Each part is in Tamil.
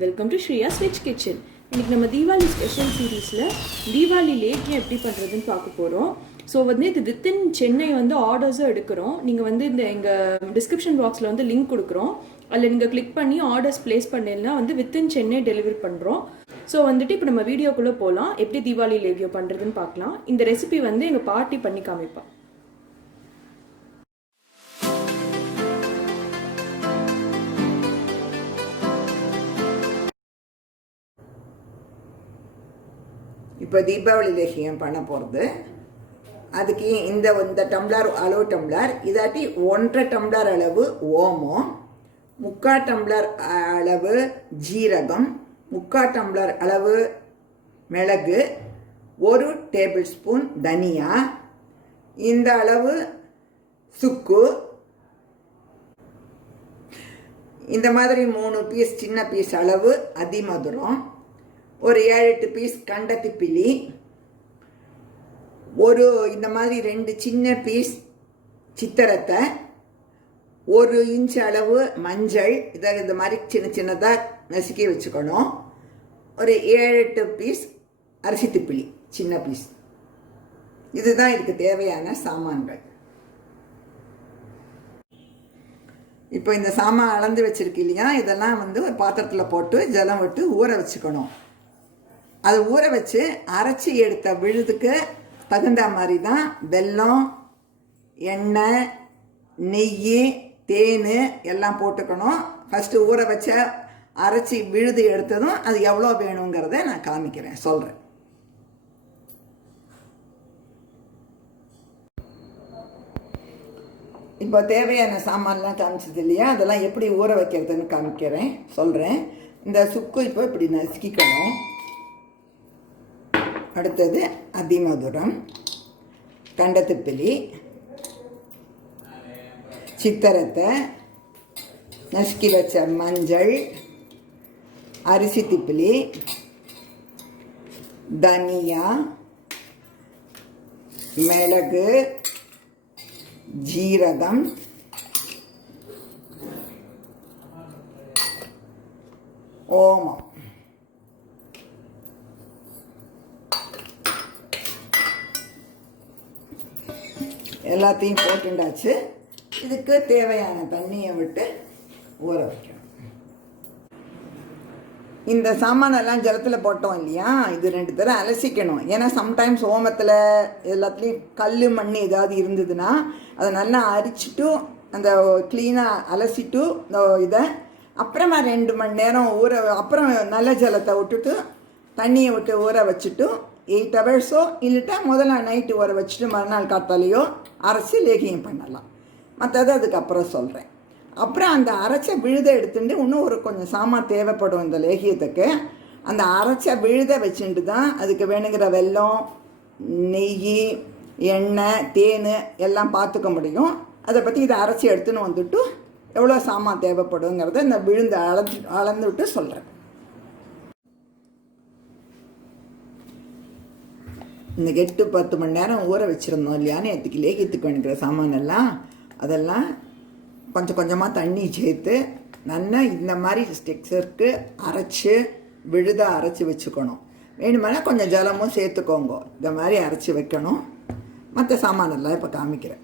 Welcome to SriYa'sVegKitchen. Veg Kitchen. இன்னைக்கு நம்ம Deepavali Special Seriesல Deepavali Legiyam எப்படி பண்றதுன்னு பார்க்க போறோம். ஸோ இது வித்தின் சென்னை ஆர்டர்ஸும் எடுக்கிறோம். நீங்கள் இந்த எங்கள் டிஸ்கிரிப்ஷன் பாக்ஸில் லிங்க் கொடுக்குறோம். அதில் நீங்கள் கிளிக் பண்ணி ஆர்டர்ஸ் ப்ளேஸ் பண்ணிங்கன்னா வித்தின் சென்னை டெலிவரி பண்ணுறோம். ஸோ இப்போ நம்ம வீடியோக்குள்ளே போகலாம். எப்படி தீபாவளி லேகியம் பண்ணுறதுன்னு பார்க்கலாம். இந்த ரெசிபி எங்கள் பாட்டி பண்ணி காமிப்பா. இப்போ தீபாவளி லேகியம் பண்ண போகிறது. அதுக்கு இந்த டம்ளர் அளவு டம்ளர் இதாட்டி 1.5 டம்ளர் அளவு ஓமம், 3/4 டம்ளர் அளவு ஜீரகம், 3/4 டம்ளர் அளவு மிளகு, 1 டேபிள் ஸ்பூன் தனியா, இந்த அளவு சுக்கு, இந்த மாதிரி 3 பீஸ் சின்ன பீஸ் அளவு அதிமதுரம், ஒரு 7-8 பீஸ் கண்டத்திப்பிலி, இந்த மாதிரி 2 சின்ன பீஸ் சித்திரத்தை, 1 இன்ச் அளவு மஞ்சள், இதை இந்த மாதிரி சின்ன சின்னதாக நசுக்கி வச்சுக்கணும். ஒரு 7-8 பீஸ் அரிசி திப்பிலி சின்ன பீஸ். இதுதான் இதுக்கு தேவையான சாமான்கள். இப்போ இந்த சாமான் அளந்து வச்சிருக்கு இல்லையா, இதெல்லாம் ஒரு பாத்திரத்தில் போட்டு ஜலம் விட்டு ஊற வச்சுக்கணும். அது ஊற வச்சு அரைச்சி எடுத்த விழுதுக்கு தகுந்த மாதிரி தான் வெல்லம், எண்ணெய், நெய், தேன் எல்லாம் போட்டுக்கணும். ஃபஸ்ட்டு ஊற வச்ச அரைச்சி விழுது எடுத்ததும் அது எவ்வளோ வேணுங்கிறத நான் காமிக்கிறேன், சொல்கிறேன். இப்போ தேவையான சாமான்லாம் காமிச்சது இல்லையா, அதெல்லாம் எப்படி ஊற வைக்கிறதுன்னு காமிக்கிறேன், சொல்கிறேன். இந்த சுக்கு இப்போ இப்படி நசுக்கிக்கணும். அடுத்தது அதிமதுரம், கண்டத்திப்பிலி, சித்திரத்தை, நசுக்கி வச்ச மஞ்சள், அரிசி திப்பிலி, தனியா, மிளகு, ஜீரகம், ஓமம். எல்லாத்தையும் போட்டுண்டாச்சு. இதுக்கு தேவையான தண்ணியை விட்டு ஊற வைக்கணும். இந்த சாமானெல்லாம் ஜலத்தில் போட்டோம் இல்லையா, இது 2 தடவை அலசிக்கணும். ஏன்னா சம்டைம்ஸ் ஓமத்தில் எல்லாத்துலேயும் கல் மண் ஏதாவது இருந்ததுன்னா அதை நல்லா அரிச்சிட்டு அந்த க்ளீனாக அலசிட்டு இதை அப்புறமா 2 மணி நேரம் அப்புறம் நல்ல ஜலத்தை விட்டுட்டு தண்ணியை விட்டு ஊற வச்சுட்டு 8 ஹவர்ஸோ இல்லட்டா முதல்ல நைட்டு ஊற வச்சுட்டு மறுநாள் காத்தாலேயோ அரைச்சி லேகியம் பண்ணலாம். மற்றது அதுக்கப்புறம் சொல்கிறேன். அப்புறம் அந்த அரைச்ச விழுதை எடுத்துட்டு இன்னும் கொஞ்சம் சாமான் தேவைப்படும் இந்த லேகியத்துக்கு. அந்த அரைச்ச விழுதை வச்சுட்டு தான் அதுக்கு வேணுங்கிற வெல்லம், நெய், எண்ணெய், தேன் எல்லாம் பார்த்துக்க முடியும். அதை பற்றி இதை அரைச்சி எடுத்துன்னு வந்துட்டு எவ்வளோ சாமான் தேவைப்படுங்கிறத இந்த விழுந்தை அளந்துவிட்டு சொல்கிறேன். இந்த 8-10 மணி நேரம் ஊற வச்சுருந்தோம் இல்லையான்னு நேற்றுக்கு லேகியத்துக்கு வேணுங்கிற சாமானெல்லாம் அதெல்லாம் கொஞ்சம் கொஞ்சமாக தண்ணி சேர்த்து நல்லா இந்த மாதிரி ஸ்டெக்ஸருக்கு அரைச்சி விழுதாக அரைச்சி வச்சுக்கணும். வேணுமெனா கொஞ்சம் ஜலமும் சேர்த்துக்கோங்க. இந்த மாதிரி அரைச்சி வைக்கணும். மற்ற சாமானெல்லாம் இப்போ காமிக்கிறேன்.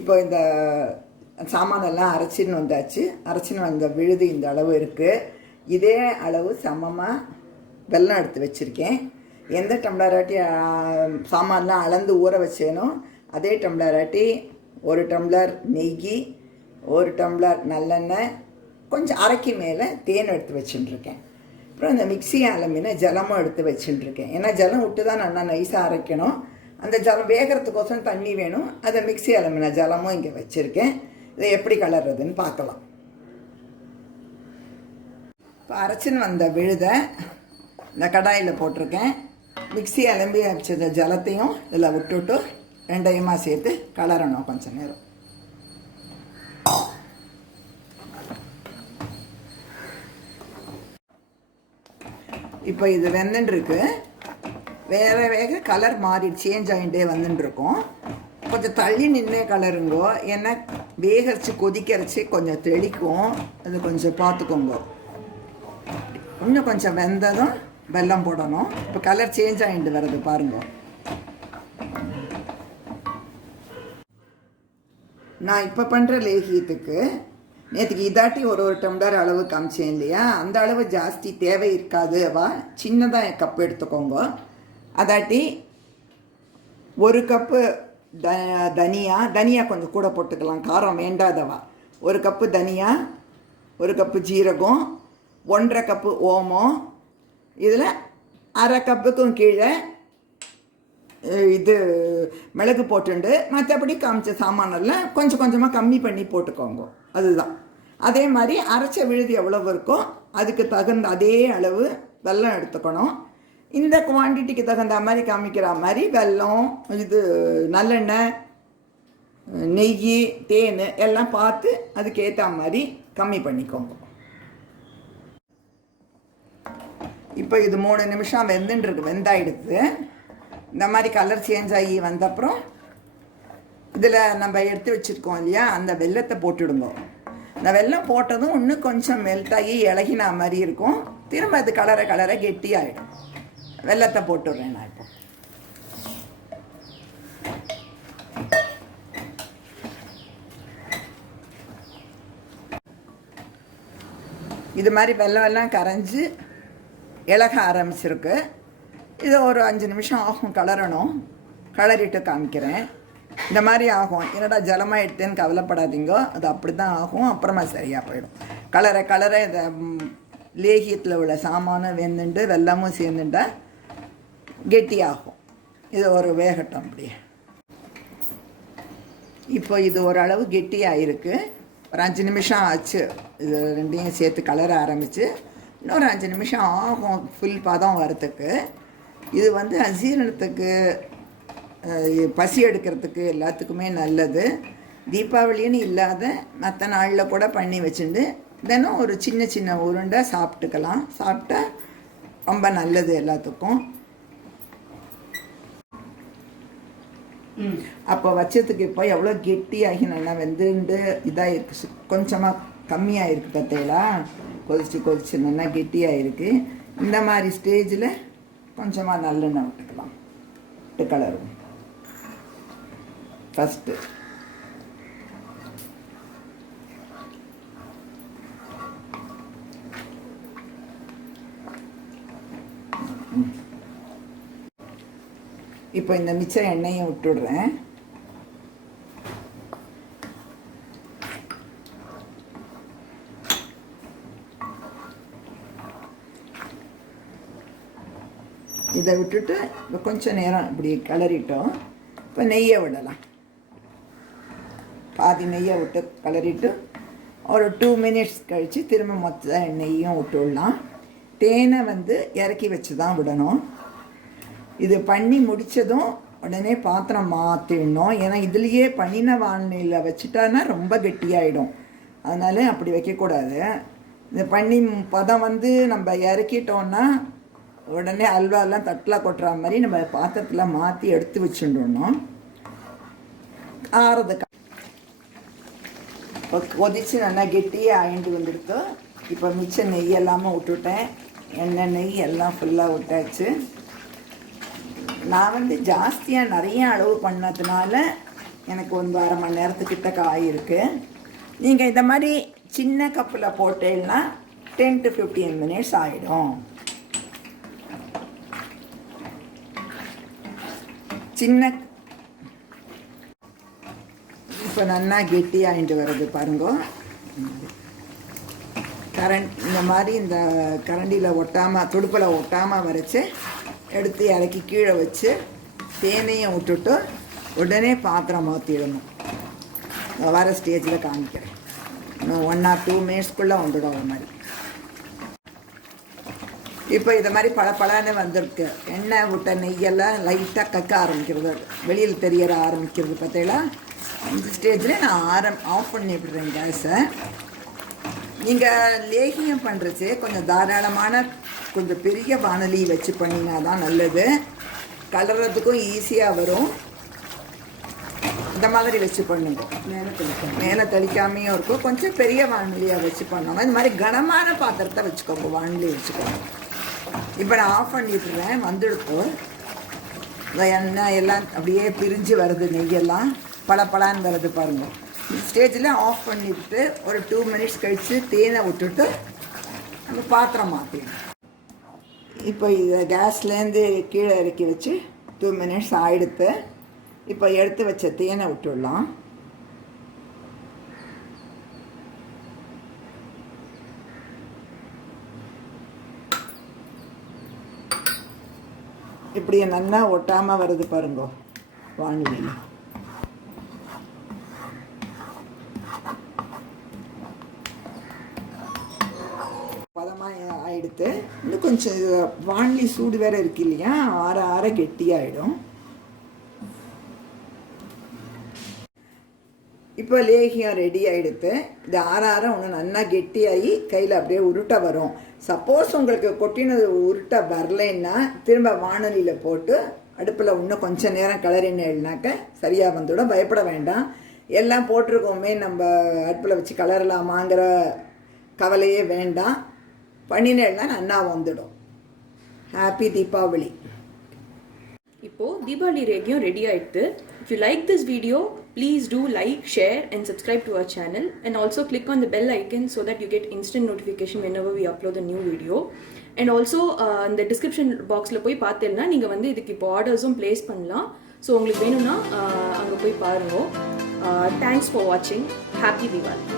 இப்போ இந்த சாமானெல்லாம் அரைச்சின்னு வந்தாச்சு. அரைச்சின்னு வந்த விழுது இந்த அளவு இருக்குது. இதே அளவு சமமாக வெல்லம் எடுத்து வச்சுருக்கேன். எந்த டம்ளராட்டி சாமான்லாம் அளந்து ஊற வச்சேனோ அதே டம்ளராட்டி 1 டம்ளர் நெய், 1 டம்ளர் நல்லெண்ணெய், கொஞ்சம் அரைக்கு மேலே தேன் எடுத்து வச்சுட்டுருக்கேன். அப்புறம் இந்த மிக்ஸி அலமின ஜலமும் எடுத்து வச்சுட்டுருக்கேன். ஏன்னா ஜலம் விட்டு தான் நல்லா நைஸாக அரைக்கணும். அந்த ஜலம் வேகிறதுக்கோசரம் தண்ணி வேணும். அதை மிக்ஸி அலமின ஜலமும் இங்கே வச்சுருக்கேன். இதை எப்படி கலர்றதுன்னு பார்க்கலாம். இப்போ அரைச்சின்னு வந்த விழுதை இந்த கடாயில் போட்டிருக்கேன். மிக்ஸி அலம்பி வச்ச ஜலத்தையும் இதில் விட்டுட்டு 2யுமா சேர்த்து கலரணும் கொஞ்சம் நேரம். இப்போ இது வெந்துட்டுருக்கு. வேக வேக கலர் மாறி சேஞ்ச் ஆகிட்டே வந்துட்டுருக்கோம். கொஞ்சம் தள்ளி நின்னே கலருங்கோ. ஏன்னா வேகரிச்சு கொதிக்கரைச்சி கொஞ்சம் தெளிக்கும், அது கொஞ்சம் பார்த்துக்கோங்க. இன்னும் கொஞ்சம் வெந்ததும் வெல்லம் போடணும். இப்போ கலர் சேஞ்ச் ஆகிட்டு வர்றது பாருங்க. நான் இப்போ பண்ணுற லேகியத்துக்கு நேற்றுக்கு இதாட்டி ஒரு டம்ளர் அளவு காமிச்சேன் இல்லையா, அந்த அளவு ஜாஸ்தி தேவை இருக்காது. சின்னதாக கப் எடுத்துக்கோங்க. அதாட்டி 1 கப்பு தனியா கொஞ்சம் கூட போட்டுக்கலாம், காரம் வேண்டாதவா. 1 கப்பு தனியா, 1 கப்பு ஜீரகம், 1.5 கப்பு ஓமம், இதில் 1/2 கப்புக்கும் கீழே இது மிளகு போட்டுண்டு மற்றபடி காமிச்ச சாமானெல்லாம் கொஞ்சம் கொஞ்சமாக கம்மி பண்ணி போட்டுக்கோங்க. அதுதான். அதே மாதிரி அரைச்ச விழுது எவ்வளவு இருக்கோ அதுக்கு தகுந்த அதே அளவு வெல்லம் எடுத்துக்கணும். இந்த குவான்டிட்டிக்கு தகுந்த மாதிரி காமிக்கிற மாதிரி வெல்லம், இது நல்லெண்ணெய், நெய், தேன் எல்லாம் பார்த்து அதுக்கேற்ற மாதிரி கம்மி பண்ணிக்கோங்க. இப்போ இது 3 நிமிஷம் வெந்தாயிடுது. இந்த மாதிரி கலர் சேஞ்ச் ஆகி வந்தப்புறம் இதில் நம்ம எடுத்து வச்சுருக்கோம் இல்லையா, அந்த வெல்லத்தை போட்டுடுங்க. இந்த வெல்லம் போட்டதும் இன்னும் கொஞ்சம் மெல்ட் ஆகி இலகினா மாதிரி இருக்கும். திரும்ப அது கலரை கெட்டி ஆகிடும். வெல்லத்தை போட்டுடுறேன் நான் இப்போ. இது மாதிரி வெல்லம் கரைஞ்சி இலக ஆரம்பிச்சிருக்கு. இது ஒரு 5 நிமிஷம் ஆகும் கலரணும். கலரிட்டு காமிக்கிறேன். இந்த மாதிரி ஆகும். என்னடா ஜலமாக எடுத்தேன்னு கவலைப்படாதீங்க, அது அப்படி தான் ஆகும். அப்புறமா சரியாக போயிடும். கலரை இந்த லேகியத்தில் உள்ள சாமானை வெந்துண்டு வெல்லமும் சேர்ந்துட்டா கெட்டி ஆகும். இது ஒரு வேகட்டும் அப்படியே. இப்போ இது ஓரளவு கெட்டியாக இருக்குது. ஒரு 5 நிமிஷம் ஆச்சு. இது ரெண்டையும் சேர்த்து கலர ஆரம்பித்து இன்னொரு 5 நிமிஷம் ஆகும் ஃபுல் பதம் வரத்துக்கு. இது அஜீரணத்துக்கு, பசி எடுக்கிறதுக்கு எல்லாத்துக்குமே நல்லது. தீபாவளின்னு இல்லாத மற்ற நாளில் கூட பண்ணி வச்சுட்டு தினம் ஒரு சின்ன உருண்டை சாப்பிட்டுக்கலாம். சாப்பிட்டா ரொம்ப நல்லது எல்லாத்துக்கும். அப்போ வச்சதுக்கு இப்போ எவ்வளோ கெட்டியாகி நல்லா வெந்துண்டு இதாக இருக்குது. கொஞ்சமாக கம்மியாக இருக்குது பார்த்தீங்களா, கொதிச்சு நல்லா கெட்டியாக இருக்குது. இந்த மாதிரி ஸ்டேஜில் கொஞ்சமாக நல்லெண்ணெய் விட்டுக்கலாம். விட்டு கலரும் ஃபஸ்ட்டு. இப்போ இந்த மிச்சம் எண்ணெயை விட்டுடுறேன். இதை விட்டுட்டு இப்போ கொஞ்சம் நேரம் இப்படி கிளறிட்டோம். இப்போ நெய்யை விடலாம். பாதி நெய்யை விட்டு கிளறிட்டு ஒரு 2 மினிட்ஸ் கழித்து திரும்ப மொத்த நெய்யும் விட்டு விடலாம். தேனை இறக்கி வச்சு தான் விடணும். இது பண்ணி முடித்ததும் உடனே பாத்திரம் மாற்றிடணும். ஏன்னா இதுலேயே பண்ணின வானிலையில் வச்சுட்டான்னா ரொம்ப கெட்டியாகிடும். அதனால அப்படி வைக்கக்கூடாது. இந்த பண்ணி பதம் நம்ம இறக்கிட்டோன்னா உடனே அல்வாலாம் தட்டில் கொட்டுற மாதிரி நம்ம பாத்திரத்தில் மாற்றி எடுத்து வச்சுடணும். ஆறதுக்கு இப்போ கொதித்து நல்லா கெட்டியாக ஆயிண்டு வந்துடுத்து. இப்போ மிச்சம் நெய் எல்லாமே விட்டுட்டேன். எண்ணெய் நெய் எல்லாம் ஃபுல்லாக விட்டாச்சு. நான் ஜாஸ்தியாக நிறைய அளவு பண்ணதுனால எனக்கு 1/2 மணி நேரத்துக்கிட்ட ஆகிருக்கு. நீங்கள் இந்த மாதிரி சின்ன கப்பில் போட்டேன்னா 10 to 15 மினிட்ஸ் ஆகிடும். சின்ன இப்போ நல்லா கெட்டியாகிட்டு வருது பாருங்க. இந்த மாதிரி இந்த கரண்டியில் ஒட்டாமல், துடுப்பில் ஒட்டாமல் வரைச்சி எடுத்து இறக்கி கீழே வச்சு தேனையும் விட்டுட்டு உடனே பாத்திரம் மாற்றிடணும். வர ஸ்டேஜில் காமிக்கிறேன். இன்னும் 1 or 2 மினிட்ஸ்க்குள்ளே வந்துடும் அது மாதிரி. இப்போ இதை மாதிரி பழன்னு வந்திருக்கு. எண்ணெய் விட்ட நெய்யெல்லாம் லைட்டாக கக்க ஆரம்பிக்கிறது, வெளியில் தெரிய ஆரம்பிக்கிறது பார்த்தீங்களா. இந்த ஸ்டேஜில் நான் ஆஃப் பண்ணி விடுறேன் கேஸை. நீங்கள் லேகியம் பண்ணுறச்சு கொஞ்சம் தாராளமான கொஞ்சம் பெரிய வானொலி வச்சு பண்ணினா தான் நல்லது. கலர்றதுக்கும் ஈஸியாக வரும். இந்த மாதிரி வச்சு பண்ணுங்க. மேலே தெளிக்காமையும் இருக்கும். கொஞ்சம் பெரிய வானொலியாக வச்சு பண்ணுவாங்க. இந்த மாதிரி கனமான பாத்திரத்தை வச்சுக்கோங்க, வானொலி வச்சுக்கோங்க. இப்போ நான் ஆஃப் பண்ணிட்டுறேன். வந்துடுப்போ இந்த எண்ணெய் எல்லாம் அப்படியே பிரிஞ்சு வருது, நெய்யெல்லாம் பளபளன்னு வருது பாருங்கள். இந்த ஸ்டேஜில் ஆஃப் பண்ணிவிட்டு ஒரு 2 மினிட்ஸ் கழித்து தேனை விட்டுட்டு நம்ம பாத்திரம் மாற்றிடணும். இப்போ இதை கேஸ்லேருந்து கீழே இறக்கி வச்சு 2 மினிட்ஸ் ஆகிடுத்து. இப்போ எடுத்து வச்ச தேனை விட்டுடலாம். இப்படி நல்லா ஒட்டாமல் வருது பாருங்க வானொலியில். பதமாக ஆகிடுத்து. இன்னும் கொஞ்சம் வானொலி சூடு வேறு இருக்கு இல்லையா, ஆற ஆற கெட்டியாகிடும். இப்போ லேகியம் ரெடி ஆகிடுத்து. இது ஆற ஆற ஒன்று நல்லா கெட்டியாகி கையில் அப்படியே உருட்டை வரும். சப்போஸ் உங்களுக்கு கொட்டினது உருட்டை வரலைன்னா திரும்ப வானொலியில் போட்டு அடுப்பில் இன்னும் கொஞ்சம் நேரம் கிளறினாக்க சரியாக வந்துவிடும். பயப்பட வேண்டாம். எல்லாம் போட்டிருக்கோமே, நம்ம அடுப்பில் வச்சு கிளறலாமாங்கிற கவலையே வேண்டாம். பண்ணினேன்னா நல்லா வந்துடும். ஹாப்பி தீபாவளி. இப்போது தீபாவளி ரேகியம் ரெடி ஆகிடுது. If you like this video, please do like, share and subscribe to our channel, and also click on the bell icon so that you get instant notification whenever we upload a new video. And also in the description boxல போய் பார்த்தேன்னா நீங்கள் வந்து இதுக்கு இப்போ ஆர்டர்ஸும் ப்ளேஸ் பண்ணலாம். ஸோ உங்களுக்கு வேணும்னா அங்கே போய் பாருங்க. Thanks for watching. Happy Diwali.